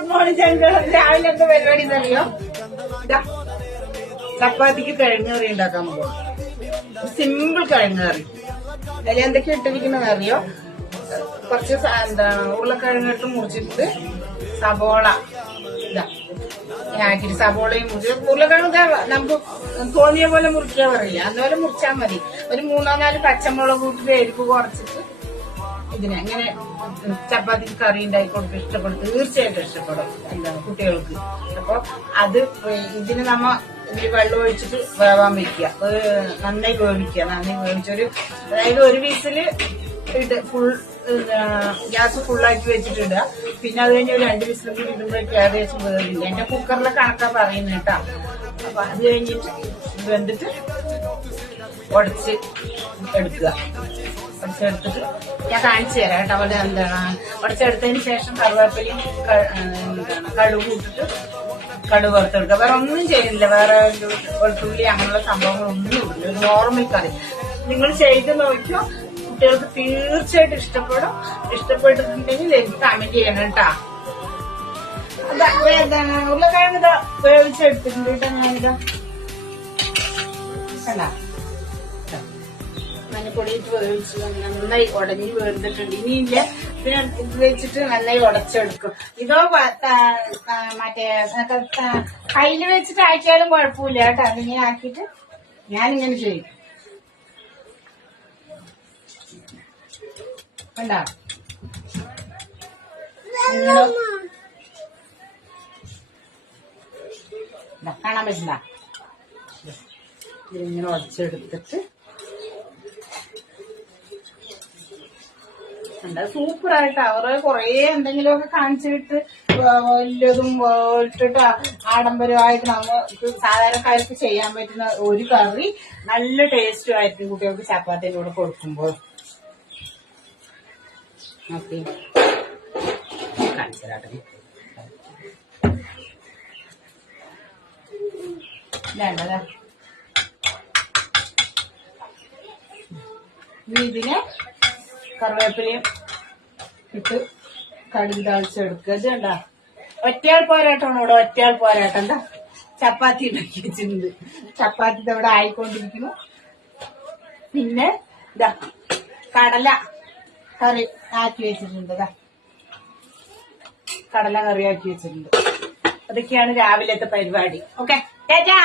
Good morning ചങ്കൾ. രാവിലെ എന്താ പരിപാടി എന്നറിയോ? ചപ്പാത്തിക്ക് കിഴങ്ങ് കറി ഉണ്ടാക്കാൻ പോകും. സിമ്പിൾ കിഴങ്ങ് കറി. അതിൽ എന്തൊക്കെ ഇട്ടിരിക്കുന്നത് അറിയോ? കുറച്ച് ഉരുളക്കിഴങ്ങ് ഇട്ട് മുറിച്ചിട്ട് സബോള ആക്കിട്ട് സബോളയും മുറിച്ച് ഉരുളക്കിഴങ്ങ് നമുക്ക് തോന്നിയ പോലെ മുറിക്കാൻ പറയില്ല, അതുപോലെ മുറിച്ചാൽ മതി. ഒരു 3-4 പച്ചമുളക് കൂട്ടിട്ട് എരിപ്പ് കുറച്ചിട്ട് ഇതിനെ ഇങ്ങനെ ചപ്പാത്തി കറി ഉണ്ടാക്കി കൊടുത്ത് ഇഷ്ടപ്പെടും, തീർച്ചയായിട്ടും ഇഷ്ടപ്പെടും കുട്ടികൾക്ക്. അപ്പൊ അത് ഇതിന് ഇതിൽ വെള്ളം ഒഴിച്ചിട്ട് വേവാൻ വെക്കുക, നന്നായി വേവിക്കുക. നന്നായി വേവിച്ചൊരു അതായത് ഒരു വീസില് ഫുൾ ഗ്യാസ് ഫുള്ളാക്കി വെച്ചിട്ട് ഇടുക. പിന്നെ അത് കഴിഞ്ഞ് ഒരു 2 വിസിലും കൂടി ഇടുമ്പോഴേക്കും ഏകദേശം വേവില്ല. എന്റെ കുക്കറിലെ കണക്കാ പറയുന്നത് കേട്ടാ. അപ്പൊ അത് കഴിഞ്ഞിട്ട് വെന്തിട്ട് ഉടച്ച് എടുക്കുക. ഉടച്ചെടുത്തിട്ട് ഞാൻ കാണിച്ചു തരാം കേട്ടോ. അവിടെ ഉടച്ചെടുത്തതിന് ശേഷം കറിവേപ്പിലയും കടുക് ഇട്ടിട്ട് കടുക് വറുത്തെടുക്കുക. വേറെ ഒന്നും ചെയ്യുന്നില്ല, വേറെ വെളുത്തുള്ളി അങ്ങനെയുള്ള സംഭവങ്ങളൊന്നും ഇല്ല. ഒരു നോർമൽ കറി നിങ്ങൾ ചെയ്ത് നോക്കിയോ, കുട്ടികൾക്ക് തീർച്ചയായിട്ടും ഇഷ്ടപ്പെടും. ഇഷ്ടപ്പെട്ടിട്ടുണ്ടെങ്കിൽ എനിക്ക് കമന്റ് ചെയ്യണം കേട്ടാ. ഉരുളക്കിഴങ്ങ് വേവിച്ചെടുത്തിട്ടുണ്ട് കേട്ടോ. ഞാനിതാ കണ്ടാ മഞ്ഞപ്പൊടിയിട്ട് വേവിച്ച് നന്നായി ഉടഞ്ഞ് വേർന്നിട്ടുണ്ട്. ഇനിയില്ല പിന്നെ ഇത് വെച്ചിട്ട് നന്നായി ഉടച്ചെടുക്കും. ഇതോ മറ്റേ കയ്യില് വെച്ചിട്ട് ആക്കിയാലും കുഴപ്പമില്ല കേട്ടോ. അതിങ്ങനെ ആക്കിയിട്ട് ഞാനിങ്ങനെ ചെയ്യും. കണ്ടാ കാണാൻ പറ്റില്ല. ഇതിങ്ങനെ ഉടച്ചെടുത്തിട്ട് സൂപ്പറായിട്ട് അവര് കൊറേ എന്തെങ്കിലുമൊക്കെ കാണിച്ചിട്ട് വലിയതും ഇട്ടിട്ട് ആഡംബരമായിട്ട് നമുക്ക് സാധാരണക്കാർക്ക് ചെയ്യാൻ പറ്റുന്ന ഒരു കറി നല്ല ടേസ്റ്റും ആയിരിക്കും കുട്ടികൾക്ക് ചപ്പാത്തിൻ്റെ കൂടെ കൊടുക്കുമ്പോൾ. ഓക്കെ, കാണിച്ചതാട്ടെ. വേണ്ടതാ ഇതിനെ കറിവേപ്പിലയും ഇട്ട് കടുക് താളിച്ചെടുക്കുക. ഇത് കണ്ടാ ഒറ്റയാൾ പോരാട്ടമാണ് ഇവിടെ, ഒറ്റയാൾ പോരാട്ടം. എന്താ ചപ്പാത്തി ഉണ്ടാക്കി വെച്ചിട്ടുണ്ട്. ചപ്പാത്തി ഇവിടെ ആയിക്കൊണ്ടിരിക്കുന്നു. പിന്നെ ഇതാ കടല കറി ആക്കി വെച്ചിട്ടുണ്ട്. കടല കറി ആക്കി വെച്ചിട്ടുണ്ട്. അതൊക്കെയാണ് രാവിലത്തെ പരിപാടി. ഓക്കെ, ടാറ്റാ.